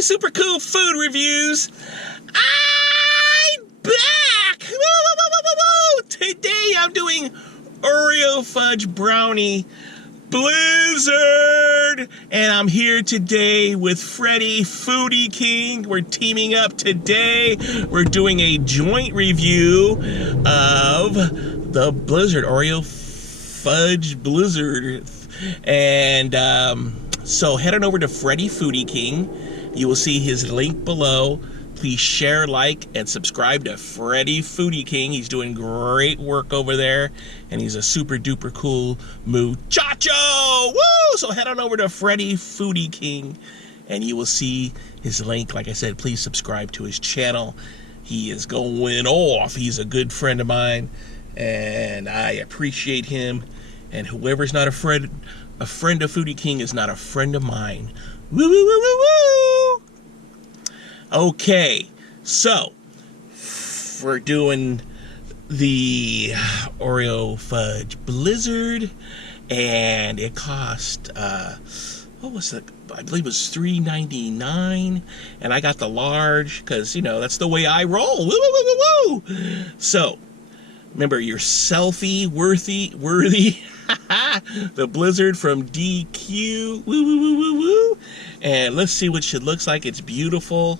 Joey Super Cool Food Reviews. I'm back! Woo, woo, woo, woo, woo. Today I'm doing OREO Fudge Brownie Blizzard. And I'm here today with Freddie Foodie King. We're teaming up today. We're doing a joint review of the Blizzard, OREO Fudge Blizzard. And so head on over to Freddie Foodie King. You will see his link below. Please share, like, and subscribe to Freddie Foodie King. He's doing great work over there, and he's a super duper cool muchacho. Woo! So head on over to Freddie Foodie King, and you will see his link. Like I said, please subscribe to his channel. He is going off. He's a good friend of mine, and I appreciate him. And whoever's not a friend of Foodie King is not a friend of mine. Woo, woo, woo, woo, woo. Okay, so we're doing the OREO Fudge Blizzard, and it cost, what was it? I believe it was $3.99, and I got the large, because, you know, that's the way I roll. Woo, woo, woo, woo, woo. So, remember, your selfie worthy, the Blizzard from DQ, woo, woo, woo, woo, woo. And let's see what it looks like. It's beautiful.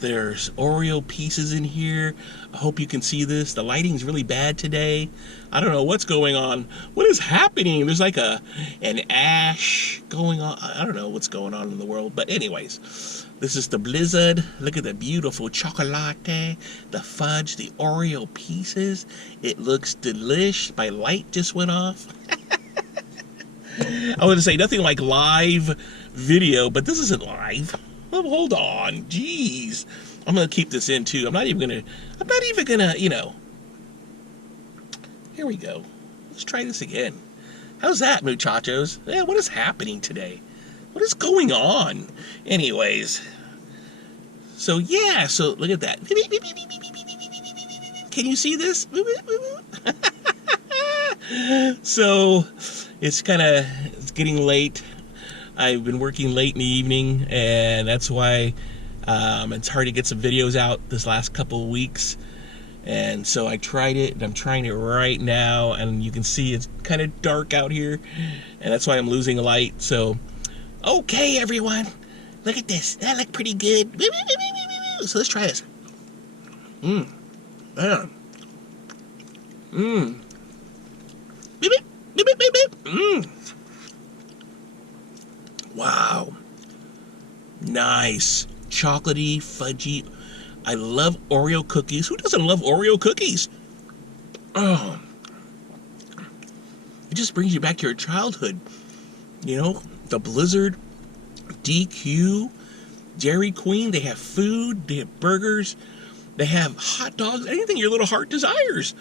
There's Oreo pieces in here. I hope you can see this. The lighting's really bad today. I don't know what's going on. What is happening? There's like an ash going on. I don't know what's going on in the world. But anyways, this is the Blizzard. Look at the beautiful chocolate, the fudge, the Oreo pieces. It looks delish. My light just went off. I want to say nothing like live video, but this isn't live. Well, hold on, jeez. I'm gonna keep this in too. I'm not even gonna, you know. Here we go. Let's try this again. How's that, muchachos? Yeah, what is happening today? What is going on? Anyways, so yeah, so look at that. Can you see this? So it's getting late. I've been working late in the evening, and that's why it's hard to get some videos out this last couple of weeks. And so I tried it, and I'm trying it right now, and you can see it's kind of dark out here, and that's why I'm losing light. So, okay, everyone, look at this. That looked pretty good. So let's try this. Wow. Nice. Chocolatey, fudgy. I love Oreo cookies. Who doesn't love Oreo cookies? Oh. It just brings you back to your childhood. You know, the Blizzard, DQ, Dairy Queen, they have food, they have burgers, they have hot dogs, anything your little heart desires.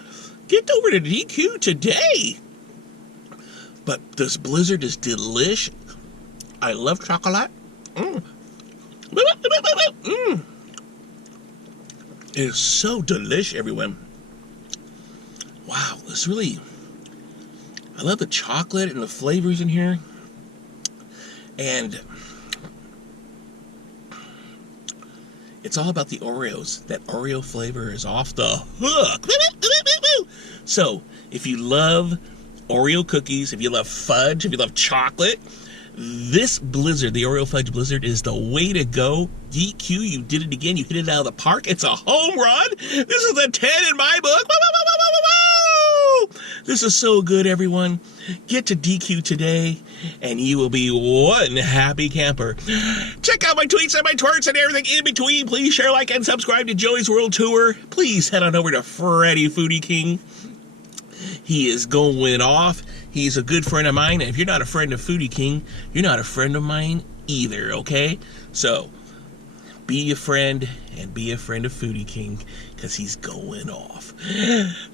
Get over to DQ today. But this Blizzard is delish. I love chocolate. It is so delish, everyone. Wow, this really, I love the chocolate and the flavors in here. And it's all about the Oreos. That Oreo flavor is off the hook. So, if you love Oreo cookies, if you love fudge, if you love chocolate, this Blizzard, the OREO Fudge Blizzard, is the way to go. DQ, you did it again. You hit it out of the park. It's a home run. This is a 10 in my book. Woo, woo, woo, woo, woo, woo. This is so good, everyone. Get to DQ today, and you will be one happy camper. Check out my tweets and my twerks and everything in between. Please share, like, and subscribe to Joey's World Tour. Please head on over to Freddie Foodie King. He is going off. He's a good friend of mine. And if you're not a friend of Foodie King, you're not a friend of mine either, okay? So, be a friend and be a friend of Foodie King, because he's going off.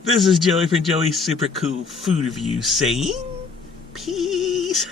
This is Joey from Joey's Super Cool Food Review saying peace.